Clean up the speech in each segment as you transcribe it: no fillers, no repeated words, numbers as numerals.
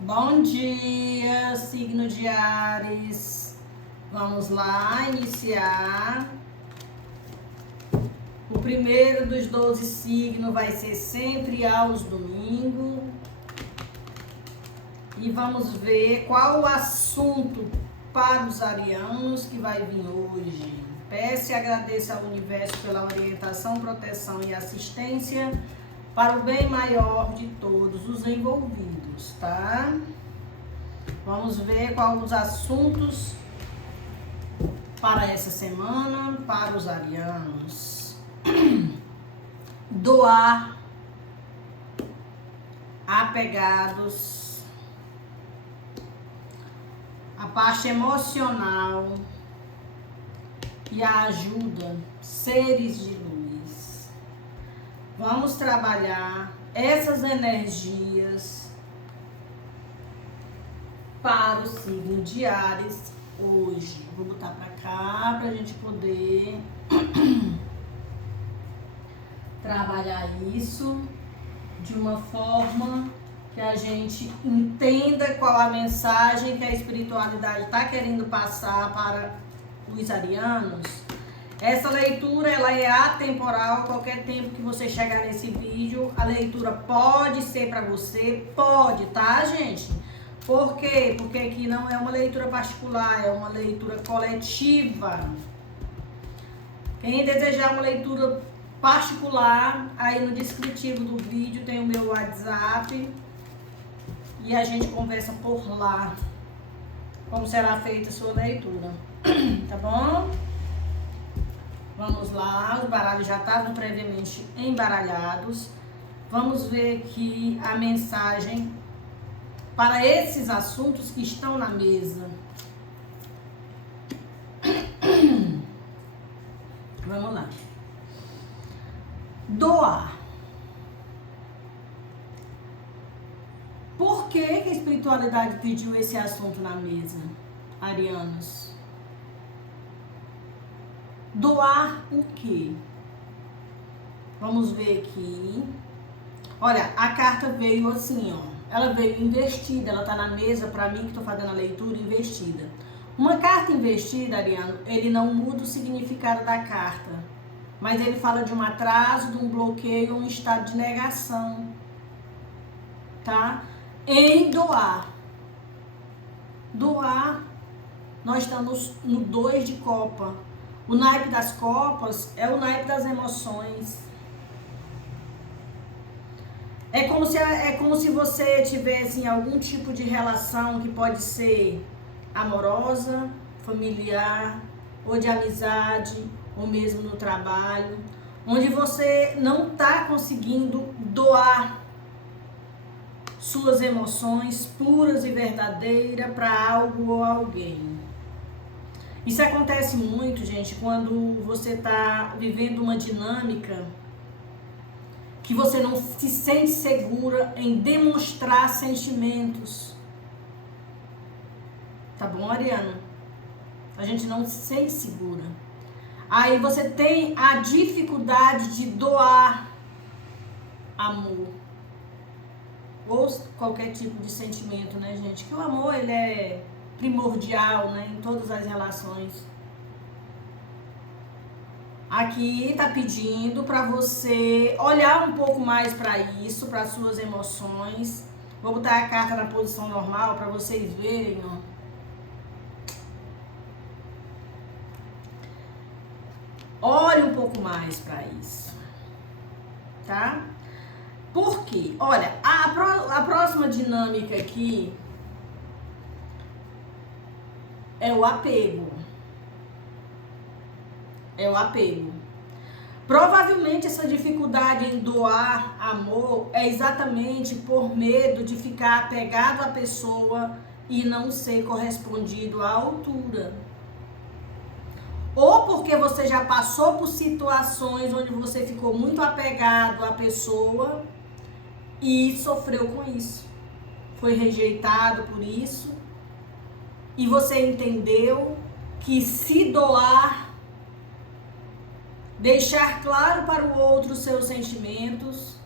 Bom dia, signo de Áries. Vamos lá iniciar. O primeiro dos 12 signos vai ser sempre aos domingos. E vamos ver qual o assunto para os arianos que vai vir hoje. Peço e agradeço ao universo pela orientação, proteção e assistência para o bem maior de todos os envolvidos, tá? Vamos ver quais os assuntos para essa semana para os arianos. Doar, apegados, a parte emocional e a ajuda, seres de luz. Vamos trabalhar essas energias para o signo de Áries hoje. Vou botar para cá para a gente poder trabalhar isso de uma forma que a gente entenda qual a mensagem que a espiritualidade está querendo passar para os arianos. Essa leitura ela é atemporal. Qualquer tempo que você chegar nesse vídeo, a leitura pode ser para você, pode, tá, gente? Por quê? Porque aqui não é uma leitura particular, é uma leitura coletiva. Quem desejar uma leitura particular, aí no descritivo do vídeo tem o meu WhatsApp e a gente conversa por lá como será feita a sua leitura, tá bom? Vamos lá, os baralhos já estavam previamente embaralhados. Vamos ver aqui a mensagem para esses assuntos que estão na mesa. Vamos lá. Doar. Por que a espiritualidade pediu esse assunto na mesa, arianos? Doar o quê? Vamos ver aqui. Olha, a carta veio assim, ó. Ela veio investida, ela tá na mesa para mim que tô fazendo a leitura investida. Uma carta investida, ariano, ele não muda o significado da carta, mas ele fala de um atraso, de um bloqueio, um estado de negação, tá? Em doar. Doar, nós estamos no 2 de copa. O naipe das copas é o naipe das emoções. É como se você tivesse algum tipo de relação que pode ser amorosa, familiar, ou de amizade, ou mesmo no trabalho, onde você não está conseguindo doar suas emoções puras e verdadeiras para algo ou alguém. Isso acontece muito, gente, quando você está vivendo uma dinâmica que você não se sente segura em demonstrar sentimentos. Tá bom, Ariana? A gente não se sente segura. Aí você tem a dificuldade de doar amor. Ou qualquer tipo de sentimento, né, gente? Que o amor, ele é primordial, né, em todas as relações. Aqui tá pedindo para você olhar um pouco mais para isso, para suas emoções. Vou botar a carta na posição normal para vocês verem, ó. Olhe um pouco mais para isso, tá? Por quê? Olha, a próxima dinâmica aqui é o apego. É o apego. Provavelmente essa dificuldade em doar amor é exatamente por medo de ficar apegado à pessoa e não ser correspondido à altura. Ou porque você já passou por situações onde você ficou muito apegado à pessoa e sofreu com isso. Foi rejeitado por isso. E você entendeu que se doar, deixar claro para o outro os seus sentimentos,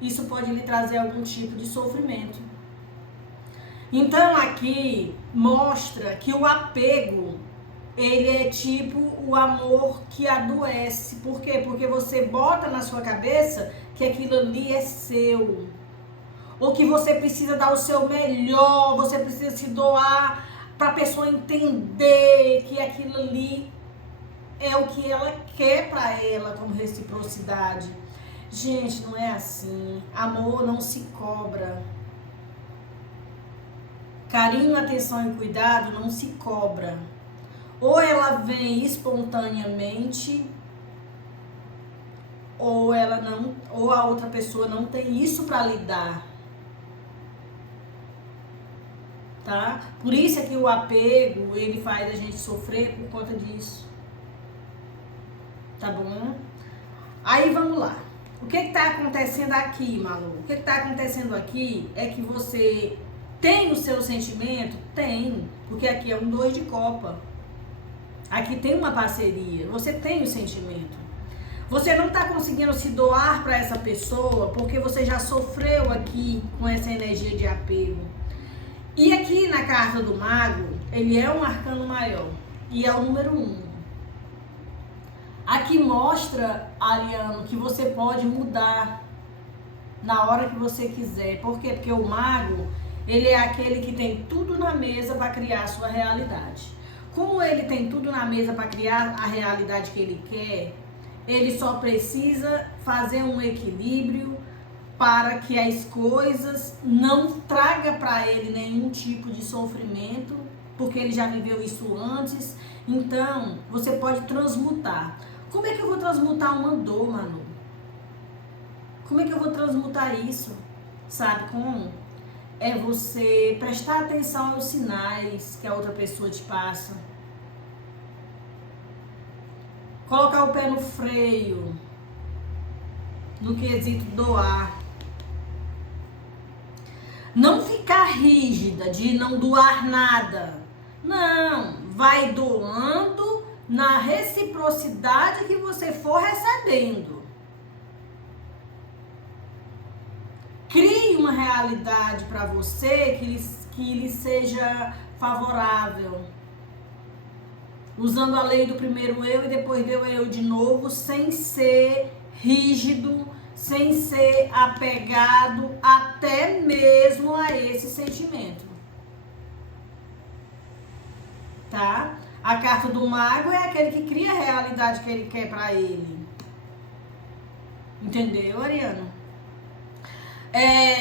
isso pode lhe trazer algum tipo de sofrimento. Então aqui mostra que o apego, ele é tipo o amor que adoece. Por quê? Porque você bota na sua cabeça que aquilo ali é seu. Ou que você precisa dar o seu melhor, você precisa se doar para a pessoa entender que aquilo ali é o que ela quer para ela como reciprocidade. Gente, não é assim. Amor não se cobra. Carinho, atenção e cuidado não se cobra. Ou ela vem espontaneamente, ou ela não, ou a outra pessoa não tem isso para lhe dar. Tá? Por isso é que o apego, ele faz a gente sofrer por conta disso. Tá bom? Aí vamos lá. O que está acontecendo aqui, Malu? O que está acontecendo aqui é que você tem o seu sentimento? Tem. Porque aqui é um 2 de copa. Aqui tem uma parceria. Você tem o sentimento. Você não está conseguindo se doar para essa pessoa porque você já sofreu aqui com essa energia de apego. E aqui na carta do mago, ele é um arcano maior. E é o número 1. Aqui mostra, Ariano, que você pode mudar na hora que você quiser. Por quê? Porque o mago, ele é aquele que tem tudo na mesa para criar a sua realidade. Como ele tem tudo na mesa para criar a realidade que ele quer, ele só precisa fazer um equilíbrio para que as coisas não tragam para ele nenhum tipo de sofrimento, porque ele já viveu isso antes. Então, você pode transmutar. Como é que eu vou transmutar uma dor, Manu? Como é que eu vou transmutar isso? Sabe como? É você prestar atenção aos sinais que a outra pessoa te passa. Colocar o pé no freio, no quesito doar. Não ficar rígida de não doar nada. Não, vai doando na reciprocidade que você for recebendo. Crie uma realidade para você que lhe seja favorável. Usando a lei do primeiro eu e depois do eu de novo, sem ser rígido, sem ser apegado até mesmo a esse sentimento. Tá? A carta do mago é aquele que cria a realidade que ele quer para ele. Entendeu, Ariano?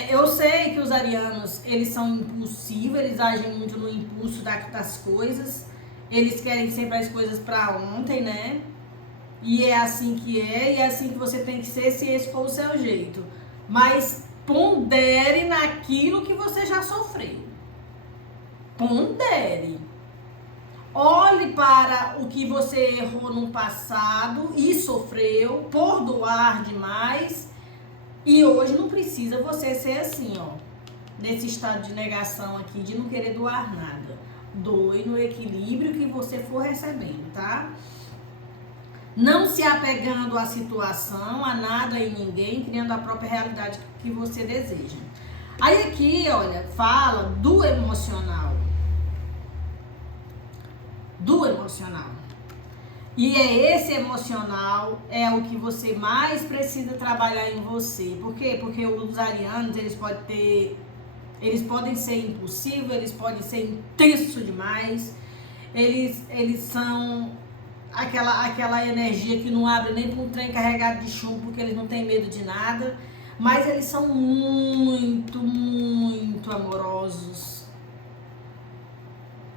Eu sei que os arianos, eles são impulsivos, eles agem muito no impulso das coisas. Eles querem sempre as coisas para ontem, né? E é assim que é, e é assim que você tem que ser, se esse for o seu jeito. Mas pondere naquilo que você já sofreu. Pondere. Olhe para o que você errou no passado e sofreu por doar demais. E hoje não precisa você ser assim, ó. Nesse estado de negação aqui, de não querer doar nada. Doe no equilíbrio que você for recebendo, tá? Não se apegando à situação, a nada e ninguém, criando a própria realidade que você deseja. Aí aqui, olha, fala do emocional. Do emocional. E esse emocional é o que você mais precisa trabalhar em você. Por quê? Porque os arianos, eles podem ser impulsivos, eles podem ser intensos demais. Eles são aquela energia que não abre nem para um trem carregado de chumbo, porque eles não têm medo de nada. Mas eles são muito, muito amorosos.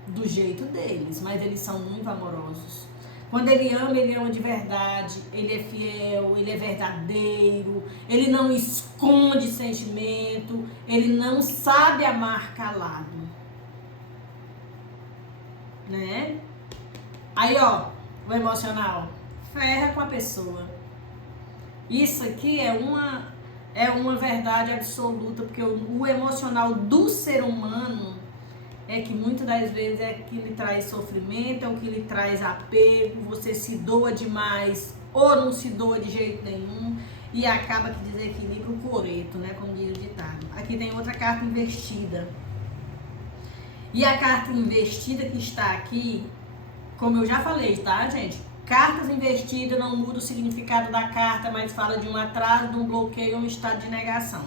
Do jeito deles, mas eles são muito amorosos. Quando ele ama de verdade, ele é fiel, ele é verdadeiro, ele não esconde sentimento, ele não sabe amar calado. Né? Aí, ó, o emocional, ferra com a pessoa. Isso aqui é uma verdade absoluta, porque o emocional do ser humano é que muitas das vezes é que lhe traz sofrimento, é o que lhe traz apego, você se doa demais ou não se doa de jeito nenhum e acaba que desequilibra o coreto, né, como diz o ditado. Aqui tem outra carta invertida. E a carta investida que está aqui, como eu já falei, tá, gente? Cartas investidas não muda o significado da carta, mas fala de um atraso, de um bloqueio, um estado de negação.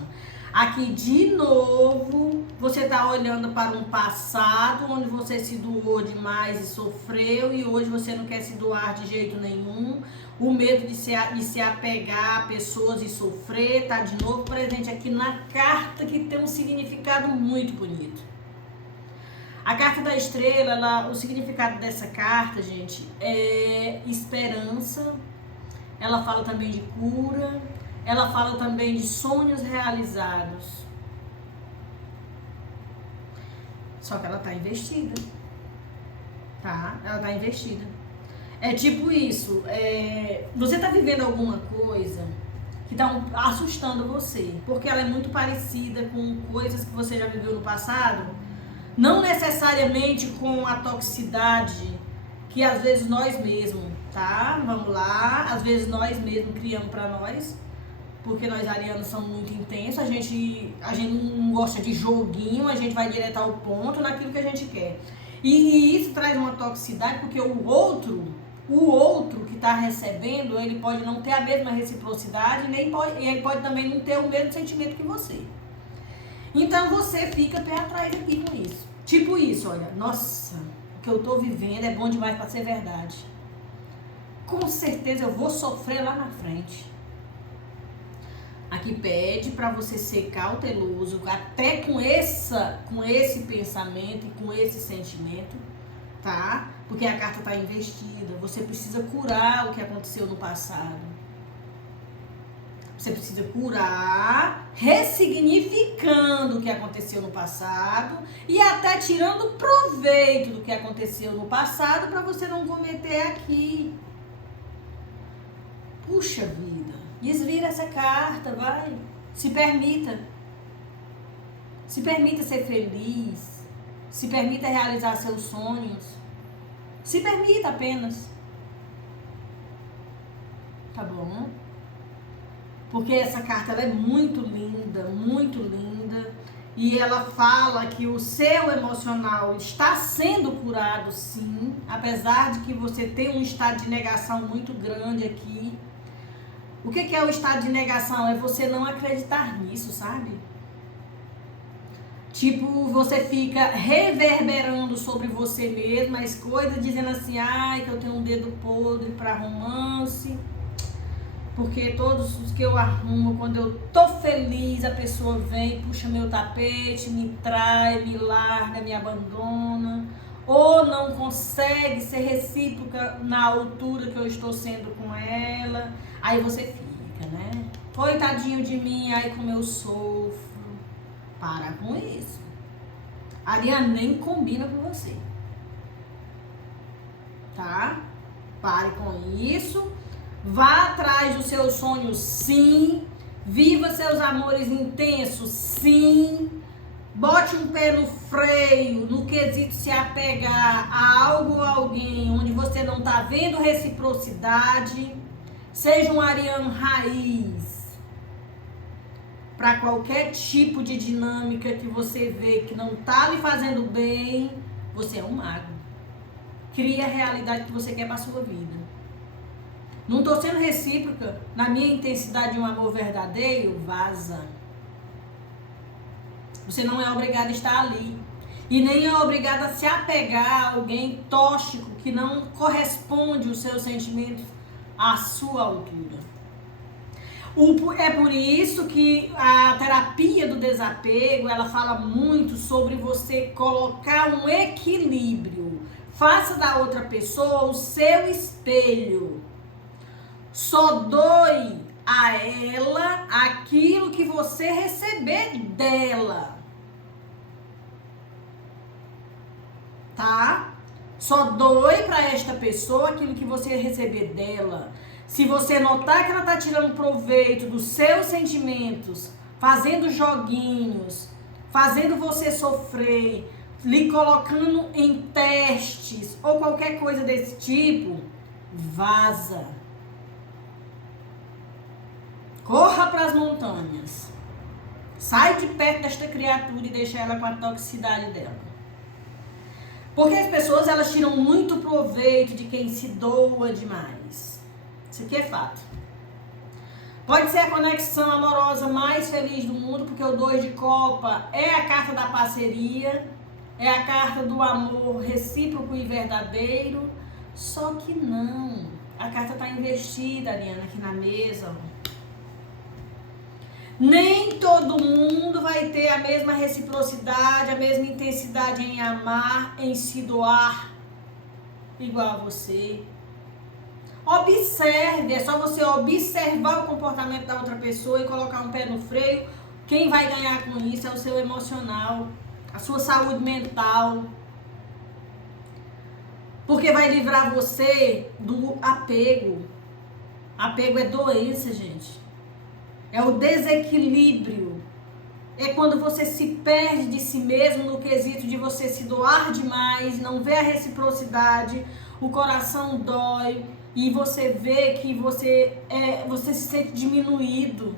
Aqui, de novo, você está olhando para um passado onde você se doou demais e sofreu, e hoje você não quer se doar de jeito nenhum. O medo de se apegar a pessoas e sofrer está de novo presente aqui na carta, que tem um significado muito bonito. A carta da estrela, o significado dessa carta, gente, é esperança. Ela fala também de cura. Ela fala também de sonhos realizados. Só que ela tá investida. Tá? Ela tá investida. É tipo isso. Você tá vivendo alguma coisa que tá assustando você. Porque ela é muito parecida com coisas que você já viveu no passado. Não necessariamente com a toxicidade que às vezes nós mesmos, tá? Vamos lá. Às vezes nós mesmos criamos pra nós. Porque nós arianos somos muito intensos, a gente não gosta de joguinho, a gente vai direto ao ponto naquilo que a gente quer. E isso traz uma toxicidade, porque o outro que está recebendo, ele pode não ter a mesma reciprocidade, e ele pode também não ter o mesmo sentimento que você. Então você fica pé atrás aqui com isso. Tipo isso, olha, nossa, o que eu tô vivendo é bom demais para ser verdade. Com certeza eu vou sofrer lá na frente. Aqui pede para você ser cauteloso, até com esse pensamento e com esse sentimento, tá? Porque a carta está investida. Você precisa curar o que aconteceu no passado. Você precisa curar, ressignificando o que aconteceu no passado e até tirando proveito do que aconteceu no passado para você não cometer aqui. Puxa vida. Desvira essa carta, vai. Se permita. Se permita ser feliz. Se permita realizar seus sonhos. Se permita apenas. Tá bom? Porque essa carta ela é muito linda, muito linda. E ela fala que o seu emocional está sendo curado, sim. Apesar de que você tem um estado de negação muito grande aqui. O que é o estado de negação? É você não acreditar nisso, sabe? Tipo, você fica reverberando sobre você mesmo as coisas, dizendo assim, ai, que eu tenho um dedo podre para romance, porque todos os que eu arrumo, quando eu tô feliz, a pessoa vem, puxa meu tapete, me trai, me larga, me abandona, ou não consegue ser recíproca na altura que eu estou sendo com ela. Aí você fica, né? Coitadinho de mim, ai como eu sofro. Para com isso. A Ariana nem combina com você. Tá? Pare com isso. Vá atrás dos seus sonhos, sim. Viva seus amores intensos, sim. Bote um pé no freio, no quesito se apegar a algo ou alguém onde você não tá vendo reciprocidade. Seja um ariano raiz. Para qualquer tipo de dinâmica que você vê que não tá lhe fazendo bem, você é um mago. Cria a realidade que você quer para sua vida. Não tô sendo recíproca na minha intensidade de um amor verdadeiro, vaza. Você não é obrigado a estar ali. E nem é obrigado a se apegar a alguém tóxico que não corresponde os seus sentimentos à sua altura. É por isso que a terapia do desapego, ela fala muito sobre você colocar um equilíbrio. Faça da outra pessoa o seu espelho. Só doe a ela aquilo que você receber dela. Tá? Só doe para esta pessoa aquilo que você receber dela. Se você notar que ela tá tirando proveito dos seus sentimentos, fazendo joguinhos, fazendo você sofrer, lhe colocando em testes ou qualquer coisa desse tipo, vaza. Corra para as montanhas. Sai de perto desta criatura e deixa ela com a toxicidade dela. Porque as pessoas, elas tiram muito proveito de quem se doa demais. Isso aqui é fato. Pode ser a conexão amorosa mais feliz do mundo, porque o 2 de copa é a carta da parceria, é a carta do amor recíproco e verdadeiro. Só que não. A carta está invertida, Ariana, aqui na mesa. Nem todo mundo vai ter a mesma reciprocidade, a mesma intensidade em amar, em se doar, igual a você. Observe, é só você observar o comportamento da outra pessoa e colocar um pé no freio. Quem vai ganhar com isso é o seu emocional, a sua saúde mental. Porque vai livrar você do apego. Apego é doença, gente. É o desequilíbrio. É quando você se perde de si mesmo no quesito de você se doar demais, não vê a reciprocidade, o coração dói e você vê que você se sente diminuído.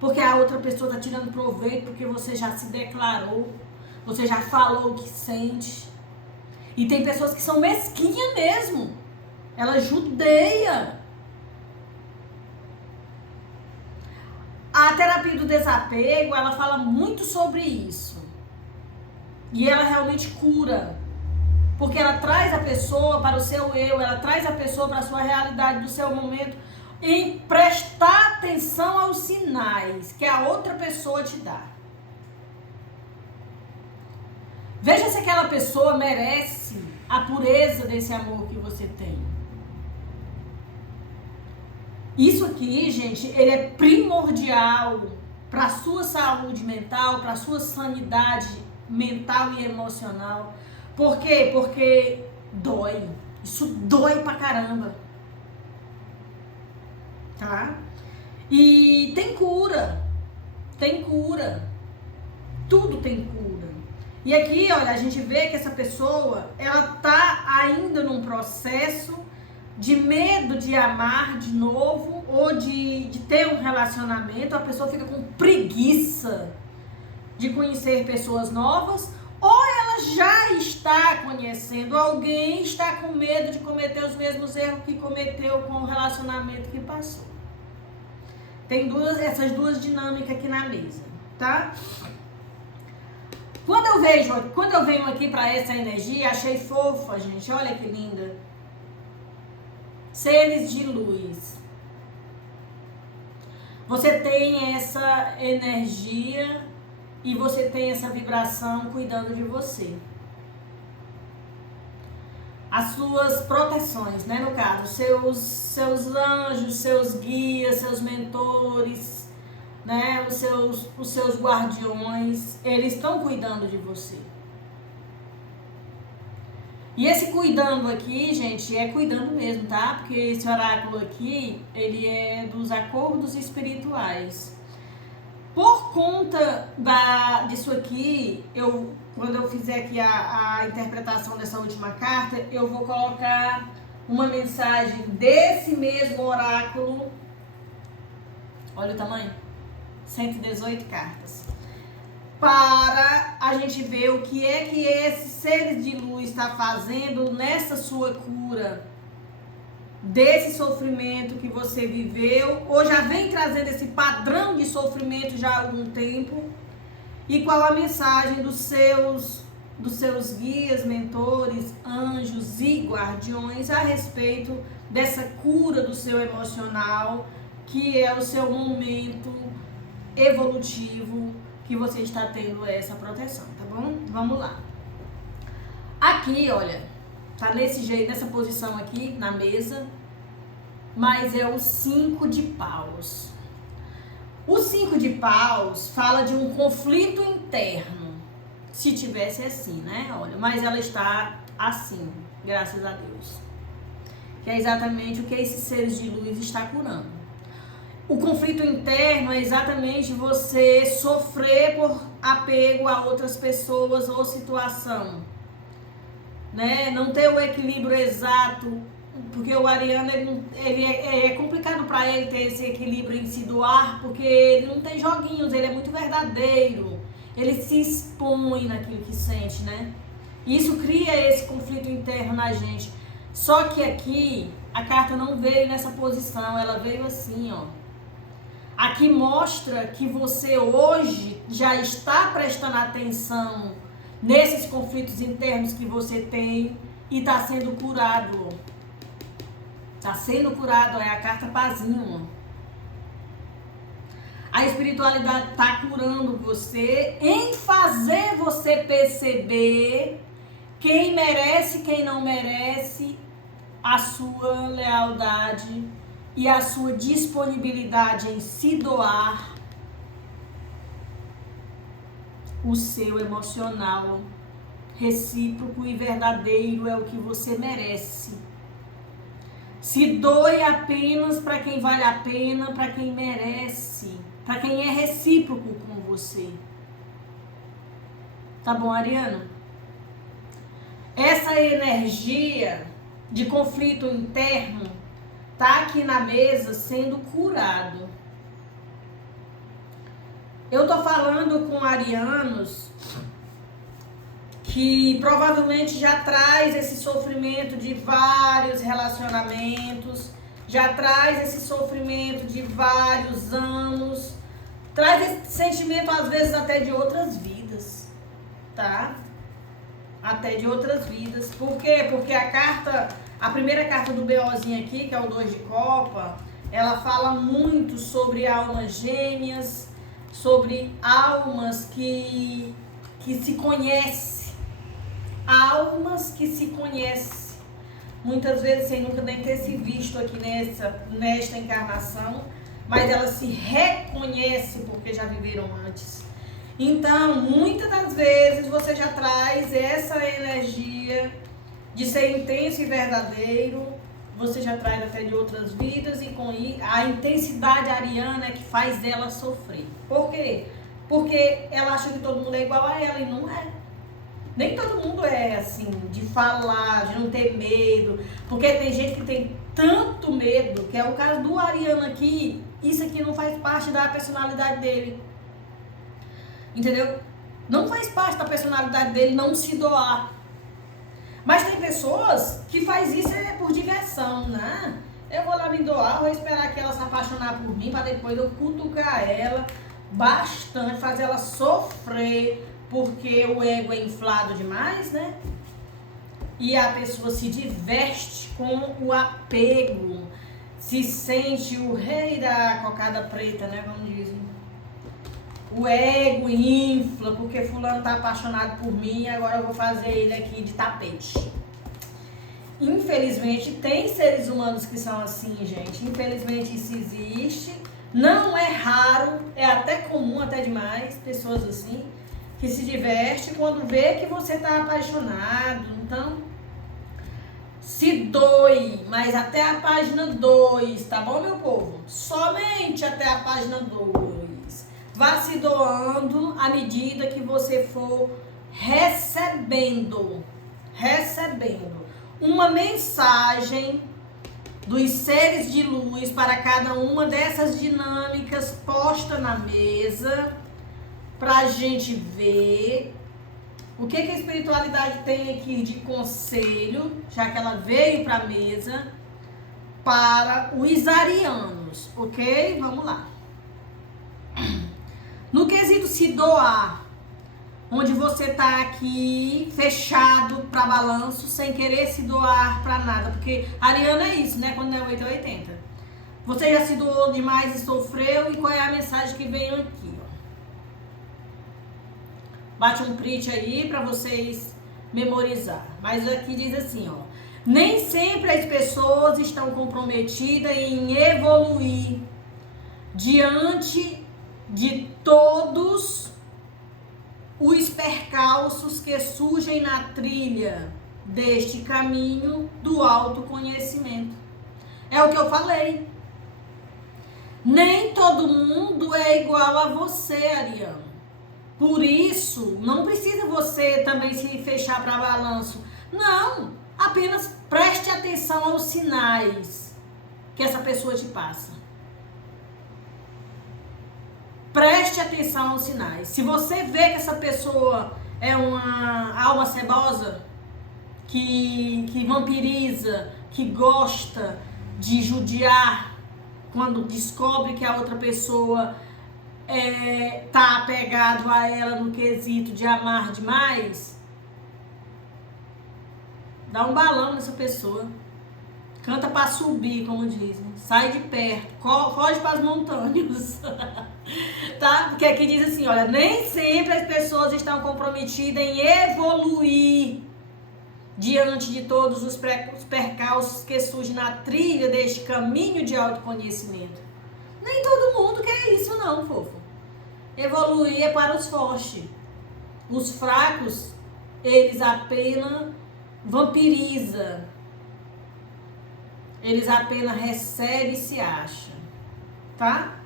Porque a outra pessoa está tirando proveito, porque você já se declarou, você já falou o que sente. E tem pessoas que são mesquinhas mesmo. Ela judeia. A terapia do desapego, ela fala muito sobre isso. E ela realmente cura. Porque ela traz a pessoa para o seu eu, ela traz a pessoa para a sua realidade do seu momento, em prestar atenção aos sinais que a outra pessoa te dá. Veja se aquela pessoa merece a pureza desse amor que você tem. Isso aqui, gente, ele é primordial para a sua saúde mental, para a sua sanidade mental e emocional. Por quê? Porque dói. Isso dói pra caramba. Tá? E tem cura. Tem cura. Tudo tem cura. E aqui, olha, a gente vê que essa pessoa, ela tá ainda num processo de medo de amar de novo ou de ter um relacionamento. A pessoa fica com preguiça de conhecer pessoas novas, ou ela já está conhecendo alguém e está com medo de cometer os mesmos erros que cometeu com o relacionamento que passou. Tem essas duas dinâmicas aqui na mesa, tá? Quando eu venho aqui para essa energia, achei fofa, gente, olha que linda. Seres de luz. Você tem essa energia e você tem essa vibração cuidando de você. As suas proteções, né, no caso, seus anjos, seus guias, seus mentores, né, os seus guardiões, eles estão cuidando de você. E esse cuidando aqui, gente, é cuidando mesmo, tá? Porque esse oráculo aqui, ele é dos acordos espirituais. Por conta disso aqui, quando eu fizer aqui a interpretação dessa última carta, eu vou colocar uma mensagem desse mesmo oráculo. Olha o tamanho. 118 cartas. Para a gente ver o que é que esse ser de luz está fazendo nessa sua cura, desse sofrimento que você viveu, ou já vem trazendo esse padrão de sofrimento já há algum tempo, e qual a mensagem dos seus guias, mentores, anjos e guardiões a respeito dessa cura do seu emocional, que é o seu momento evolutivo, que você está tendo essa proteção, tá bom? Vamos lá. Aqui, olha, tá desse jeito, nessa posição aqui, na mesa, mas é o 5 de paus. O 5 de paus fala de um conflito interno, se tivesse assim, né? Olha, mas ela está assim, graças a Deus. Que é exatamente o que esses seres de luz está curando. O conflito interno é exatamente você sofrer por apego a outras pessoas ou situação, né? Não ter o equilíbrio exato, porque o ariano ele é complicado para ele ter esse equilíbrio em se doar, porque ele não tem joguinhos, ele é muito verdadeiro, ele se expõe naquilo que sente, né? Isso cria esse conflito interno na gente. Só que aqui a carta não veio nessa posição, ela veio assim, ó. Aqui mostra que você hoje já está prestando atenção nesses conflitos internos que você tem e está sendo curado. Está sendo curado, é a carta Pazinho. A espiritualidade está curando você em fazer você perceber quem merece, quem não merece a sua lealdade e a sua disponibilidade em se doar. O seu emocional recíproco e verdadeiro é o que você merece. Se doe apenas para quem vale a pena, para quem merece, para quem é recíproco com você. Tá bom, Ariana? Essa energia de conflito interno tá aqui na mesa sendo curado. Eu tô falando com arianos que provavelmente já traz esse sofrimento de vários relacionamentos, já traz esse sofrimento de vários anos, traz esse sentimento às vezes até de outras vidas, tá? Até de outras vidas. Por quê? Porque a primeira carta do BOzinho aqui, que é o 2 de copa, ela fala muito sobre almas gêmeas, sobre almas que se conhecem. Almas que se conhecem, muitas vezes sem nunca nem ter se visto aqui nesta encarnação, mas elas se reconhecem porque já viveram antes. Então, muitas das vezes você já traz essa energia de ser intenso e verdadeiro, você já traz até de outras vidas, e com a intensidade ariana é que faz ela sofrer. Por quê? Porque ela acha que todo mundo é igual a ela e não é. Nem todo mundo é assim, de falar, de não ter medo. Porque tem gente que tem tanto medo, que é o caso do ariano aqui, isso aqui não faz parte da personalidade dele. Entendeu? Não faz parte da personalidade dele não se doar. Mas tem pessoas que faz isso por diversão, né? Eu vou lá me doar, vou esperar que ela se apaixonar por mim, para depois eu cutucar ela bastante, fazer ela sofrer, porque o ego é inflado demais, né? E a pessoa se diverte com o apego, se sente o rei da cocada preta, né? Como dizem. O ego infla, porque fulano tá apaixonado por mim, agora eu vou fazer ele aqui de tapete. Infelizmente, tem seres humanos que são assim, gente. Infelizmente, isso existe. Não é raro, é até comum, até demais, pessoas assim, que se diverte quando vê que você tá apaixonado. Então, se doe, mas até a página 2, tá bom, meu povo? Somente até a página 2. Vá se doando à medida que você for recebendo uma mensagem dos seres de luz para cada uma dessas dinâmicas posta na mesa, pra gente ver o que a espiritualidade tem aqui de conselho, já que ela veio para a mesa, para os arianos, ok? Vamos lá. No quesito se doar, onde você tá aqui fechado para balanço, sem querer se doar para nada, porque ariano é isso, né? Quando é 8 ou 80. Você já se doou demais e sofreu, e qual é a mensagem que vem aqui, ó? Bate um print aí para vocês memorizar. Mas aqui diz assim, ó: nem sempre as pessoas estão comprometidas em evoluir diante de todos os percalços que surgem na trilha deste caminho do autoconhecimento. É o que eu falei. Nem todo mundo é igual a você, ariano. Por isso, não precisa você também se fechar para balanço. Não, apenas preste atenção aos sinais que essa pessoa te passa. Preste atenção aos sinais. Se você vê que essa pessoa É uma alma cebosa que vampiriza, que gosta de judiar quando descobre que a outra pessoa tá apegado a ela no quesito de amar demais. Dá um balão nessa pessoa. Canta pra subir, como dizem. Sai de perto. Foge para as montanhas. Tá? Porque aqui diz assim, olha, nem sempre as pessoas estão comprometidas em evoluir diante de todos os percalços que surgem na trilha deste caminho de autoconhecimento. Nem todo mundo quer isso não, fofo. Evoluir é para os fortes. Os fracos, eles apenas vampirizam. Eles apenas recebem e se acham. Tá?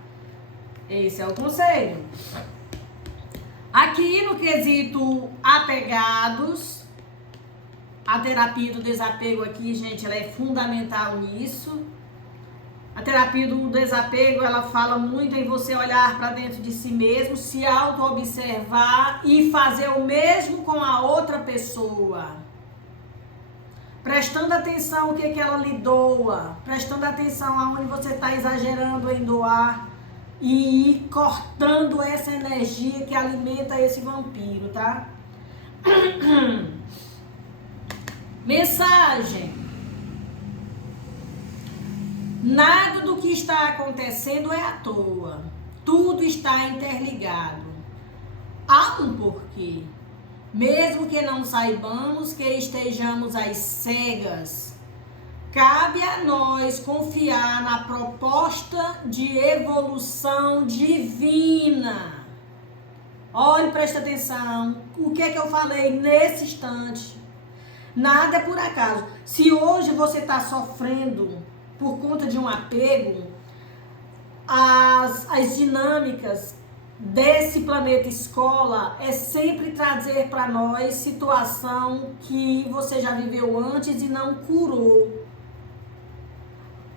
Esse é o conselho. Aqui no quesito apegados, a terapia do desapego aqui, gente, ela é fundamental nisso. A terapia do desapego, ela fala muito em você olhar para dentro de si mesmo, se auto-observar e fazer o mesmo com a outra pessoa. Prestando atenção o que ela lhe doa, prestando atenção aonde você está exagerando em doar e ir cortando essa energia que alimenta esse vampiro, tá? Mensagem. Nada do que está acontecendo é à toa. Tudo está interligado. Há um porquê. Mesmo que não saibamos, que estejamos às cegas, cabe a nós confiar na proposta de evolução divina. Olhe, preste atenção. O que é que eu falei nesse instante? Nada é por acaso. Se hoje você está sofrendo por conta de um apego, as dinâmicas desse planeta escola é sempre trazer para nós situação que você já viveu antes e não curou.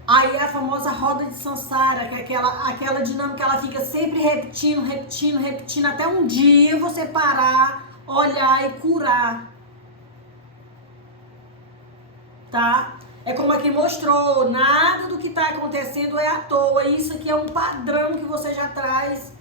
Aí é a famosa roda de Sansara, que é aquela dinâmica, ela fica sempre repetindo, até um dia você parar, olhar e curar. Tá? É como aqui mostrou, nada do que está acontecendo é à toa. Isso aqui é um padrão que você já traz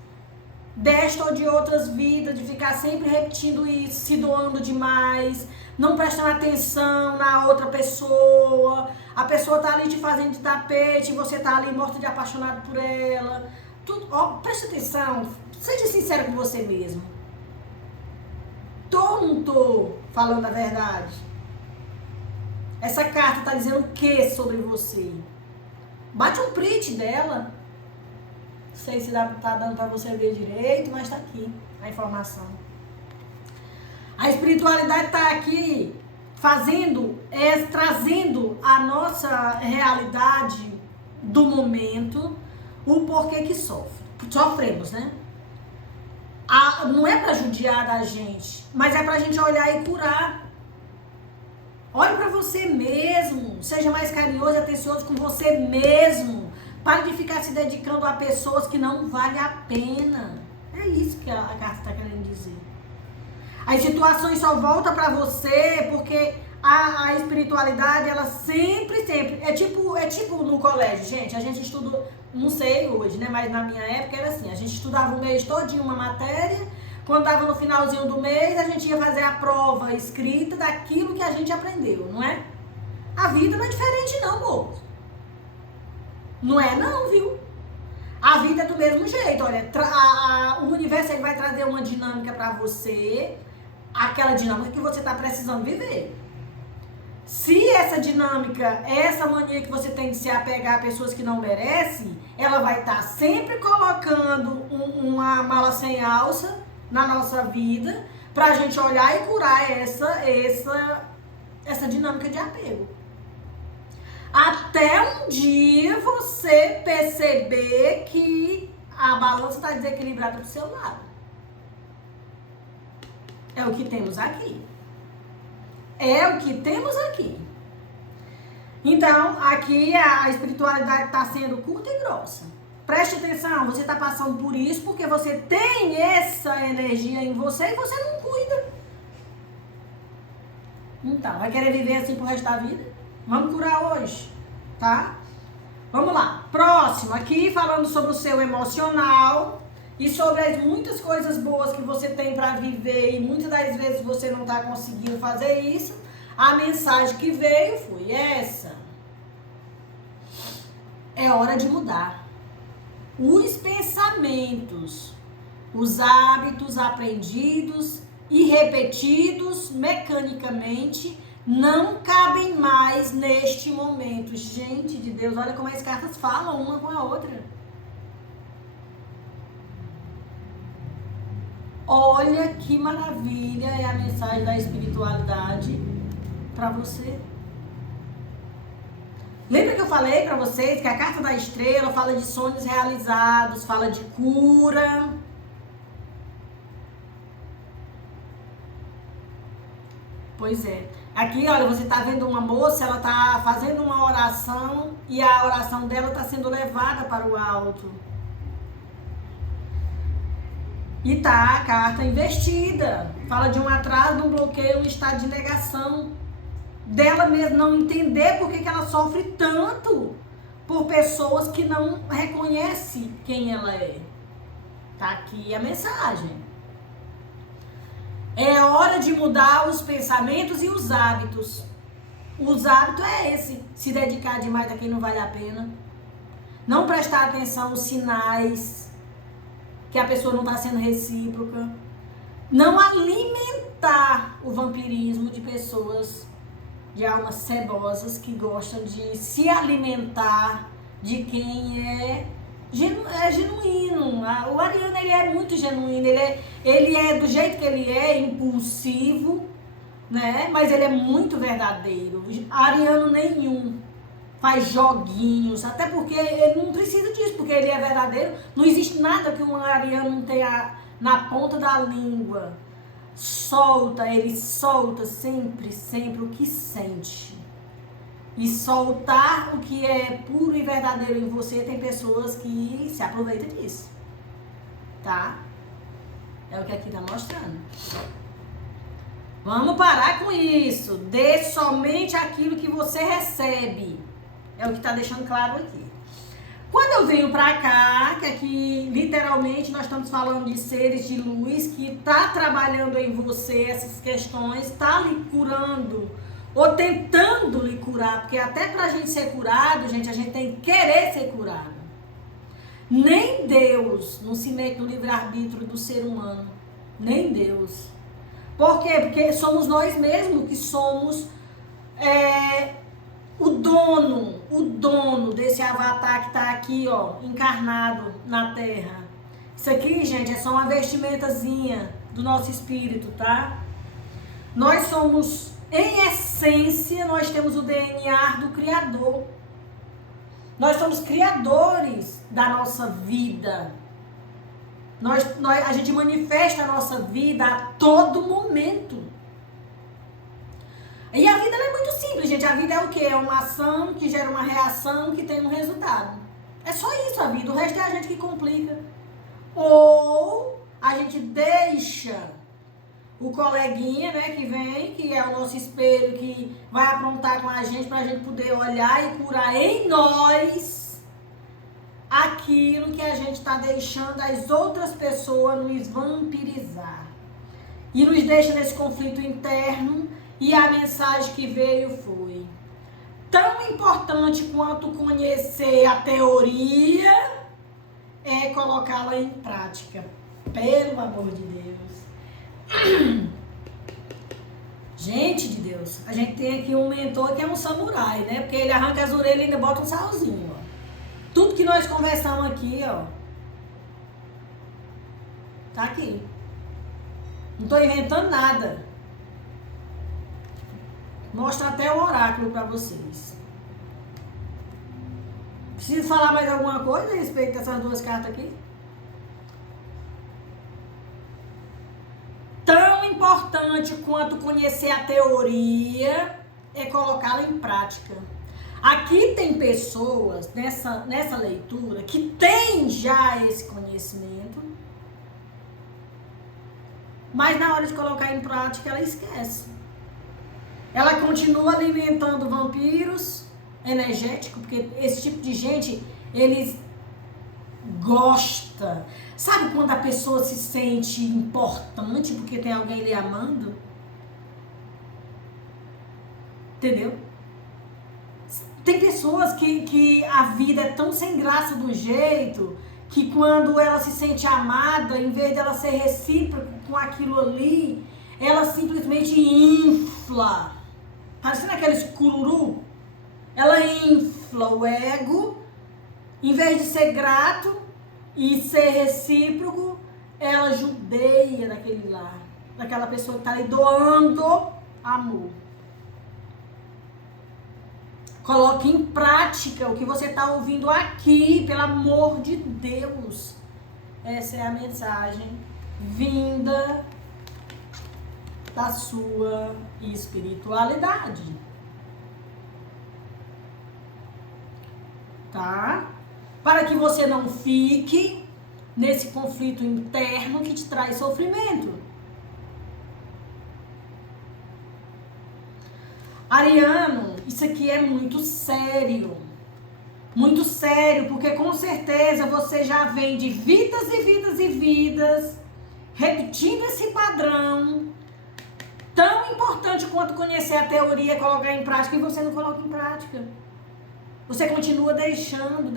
desta ou de outras vidas, de ficar sempre repetindo isso, se doando demais, não prestando atenção na outra pessoa. A pessoa tá ali te fazendo de tapete, você tá ali morta de apaixonado por ela. Tudo, ó, preste atenção, seja sincero com você mesmo. Tô ou não tô falando a verdade? Essa carta tá dizendo o que sobre você? Bate um print dela. Não sei se tá dando para você ver direito, mas tá aqui a informação. A espiritualidade tá aqui trazendo a nossa realidade do momento, o porquê que sofremos, né? Não é para judiar da gente, mas é pra gente olhar e curar. Olhe para você mesmo, seja mais carinhoso e atencioso com você mesmo. Pare de ficar se dedicando a pessoas que não valem a pena. É isso que a carta está querendo dizer. As situações só voltam para você porque a espiritualidade, ela sempre, é tipo no colégio, gente, a gente estuda, não sei hoje, né, mas na minha época era assim, a gente estudava o mês todinho uma matéria, quando estava no finalzinho do mês, a gente ia fazer a prova escrita daquilo que a gente aprendeu, não é? A vida não é diferente não, moço. Não é não, viu? A vida é do mesmo jeito, olha, o universo ele vai trazer uma dinâmica para você, aquela dinâmica que você está precisando viver. Se essa dinâmica, essa mania que você tem de se apegar a pessoas que não merecem, ela vai estar sempre colocando uma mala sem alça na nossa vida, pra gente olhar e curar essa dinâmica de apego. Até um dia você perceber que a balança está desequilibrada do seu lado. É o que temos aqui. É o que temos aqui. Então, aqui a espiritualidade está sendo curta e grossa. Preste atenção, você está passando por isso porque você tem essa energia em você e você não cuida. Então, vai querer viver assim pro resto da vida? Vamos curar hoje, tá? Vamos lá. Próximo, aqui falando sobre o seu emocional e sobre as muitas coisas boas que você tem para viver e muitas das vezes você não tá conseguindo fazer isso. A mensagem que veio foi essa. É hora de mudar. Os pensamentos, os hábitos aprendidos e repetidos mecanicamente não cabem mais neste momento. Gente de Deus, olha como as cartas falam uma com a outra. Olha que maravilha é a mensagem da espiritualidade para você. Lembra que eu falei para vocês que a carta da estrela fala de sonhos realizados, fala de cura. Pois é. Aqui, olha, você tá vendo uma moça, ela tá fazendo uma oração e a oração dela tá sendo levada para o alto. E tá a carta investida. Fala de um atraso, de um bloqueio, um estado de negação. Dela mesma não entender por que ela sofre tanto por pessoas que não reconhecem quem ela é. Tá aqui a mensagem. É hora de mudar os pensamentos e os hábitos. Os hábitos é esse, se dedicar demais a quem não vale a pena. Não prestar atenção aos sinais que a pessoa não está sendo recíproca. Não alimentar o vampirismo de pessoas, de almas cebosas que gostam de se alimentar de quem é genuíno. O ariano, ele é muito genuíno, ele é do jeito que ele é, impulsivo, né? Mas ele é muito verdadeiro. Ariano nenhum faz joguinhos, até porque ele não precisa disso, porque ele é verdadeiro. Não existe nada que um ariano não tenha na ponta da língua. Ele solta sempre o que sente. E soltar o que é puro e verdadeiro em você, tem pessoas que se aproveitam disso, tá? É o que aqui tá mostrando. Vamos parar com isso. Dê somente aquilo que você recebe. É o que tá deixando claro aqui. Quando eu venho pra cá, que aqui literalmente nós estamos falando de seres de luz que tá trabalhando em você essas questões, tá lhe curando ou tentando lhe curar, porque até pra gente ser curado, gente, a gente tem que querer ser curado. Nem Deus não se mete no livre-arbítrio do ser humano. Nem Deus. Por quê? Porque somos nós mesmos que somos o dono desse avatar que tá aqui, ó, encarnado na Terra. Isso aqui, gente, é só uma vestimentazinha do nosso espírito, tá? Nós somos, em essência, nós temos o DNA do Criador. Nós somos criadores da nossa vida. A gente manifesta a nossa vida a todo momento. E a vida ela é muito simples, gente. A vida é o quê? É uma ação que gera uma reação que tem um resultado. É só isso a vida. O resto é a gente que complica. Ou a gente deixa o coleguinha, né, que vem, que é o nosso espelho, que vai aprontar com a gente pra gente poder olhar e curar em nós aquilo que a gente tá deixando as outras pessoas nos vampirizar. E nos deixa nesse conflito interno. E a mensagem que veio foi: tão importante quanto conhecer a teoria é colocá-la em prática. Pelo amor de Deus. Gente de Deus, a gente tem aqui um mentor que é um samurai, né? Porque ele arranca as orelhas e ainda bota um salzinho, ó. Tudo que nós conversamos aqui, ó, tá aqui. Não tô inventando nada. Mostra até o oráculo para vocês. Preciso falar mais alguma coisa a respeito dessas duas cartas aqui? Tão importante quanto conhecer a teoria é colocá-la em prática. Aqui tem pessoas nessa leitura que tem já esse conhecimento, mas na hora de colocar em prática ela esquece. Ela continua alimentando vampiros energéticos, porque esse tipo de gente, eles gostam. Sabe quando a pessoa se sente importante porque tem alguém lhe amando? Entendeu? Tem pessoas que a vida é tão sem graça do jeito que quando ela se sente amada, em vez dela ser recíproca com aquilo ali, ela simplesmente infla. Parecendo aqueles cururu. Ela infla o ego, em vez de ser grato e ser recíproco, ela judeia daquele lar, daquela pessoa que está ali doando amor. Coloque em prática o que você está ouvindo aqui, pelo amor de Deus. Essa é a mensagem vinda da sua espiritualidade. Tá? Para que você não fique nesse conflito interno que te traz sofrimento. Ariano, isso aqui é muito sério. Muito sério, porque com certeza você já vem de vidas e vidas e vidas, repetindo esse padrão, tão importante quanto conhecer a teoria e colocar em prática, e você não coloca em prática. Você continua deixando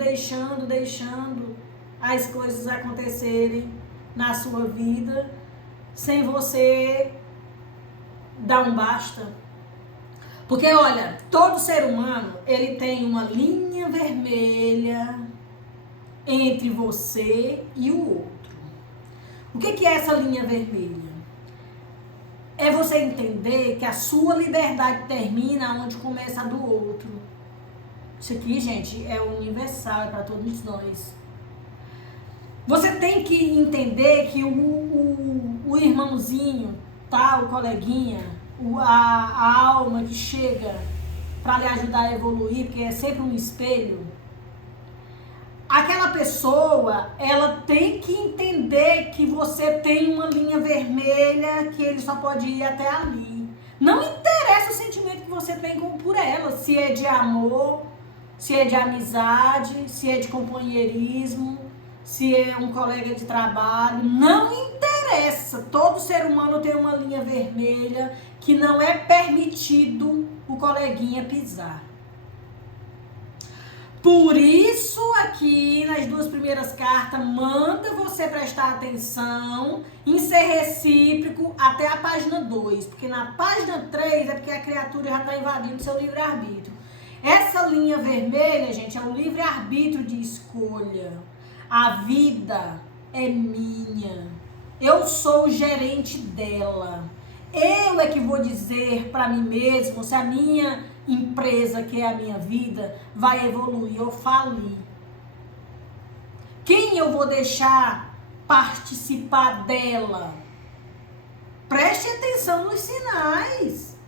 as coisas acontecerem na sua vida, sem você dar um basta. Porque, olha, todo ser humano, ele tem uma linha vermelha entre você e o outro. O que é essa linha vermelha? É você entender que a sua liberdade termina onde começa a do outro. Isso aqui, gente, é universal, é para todos nós. Você tem que entender que o irmãozinho, tá? O coleguinha, a alma que chega para lhe ajudar a evoluir, porque é sempre um espelho. Aquela pessoa, ela tem que entender que você tem uma linha vermelha, que ele só pode ir até ali. Não interessa o sentimento que você tem por ela, se é de amor, se é de amizade, se é de companheirismo, se é um colega de trabalho, não interessa. Todo ser humano tem uma linha vermelha que não é permitido o coleguinha pisar. Por isso aqui nas duas primeiras cartas manda você prestar atenção em ser recíproco até a página 2, porque na página 3 é porque a criatura já está invadindo seu livre-arbítrio. Essa linha vermelha, gente, é o livre-arbítrio de escolha. A vida é minha. Eu sou o gerente dela. Eu é que vou dizer para mim mesmo se a minha empresa, que é a minha vida, vai evoluir ou falir. Quem eu vou deixar participar dela? Preste atenção nos sinais.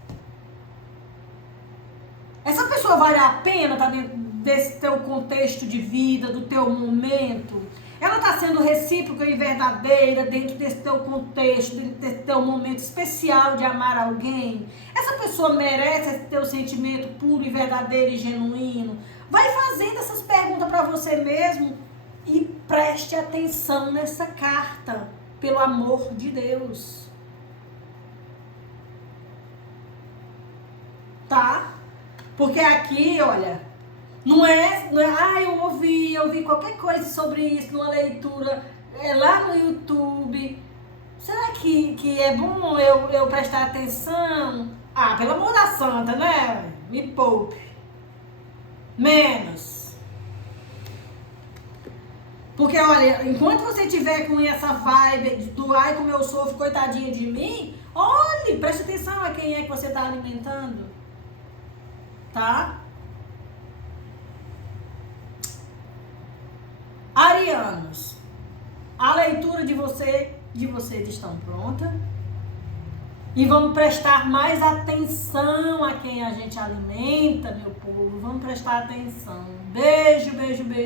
Essa pessoa vale a pena estar dentro desse teu contexto de vida, do teu momento? Ela está sendo recíproca e verdadeira dentro desse teu contexto, dentro desse teu momento especial de amar alguém? Essa pessoa merece esse teu sentimento puro e verdadeiro e genuíno? Vai fazendo essas perguntas para você mesmo e preste atenção nessa carta, pelo amor de Deus. Tá? Porque aqui, olha, não é, eu ouvi qualquer coisa sobre isso numa leitura lá no YouTube. Será que é bom eu prestar atenção? Ah, pelo amor da santa, né? Me poupe. Menos. Porque, olha, enquanto você tiver com essa vibe do ai como eu sofro, coitadinha de mim, olhe, preste atenção a quem é que você está alimentando. Tá? Arianos, a leitura de vocês estão pronta. E vamos prestar mais atenção a quem a gente alimenta, meu povo. Vamos prestar atenção. Beijo, beijo, beijo.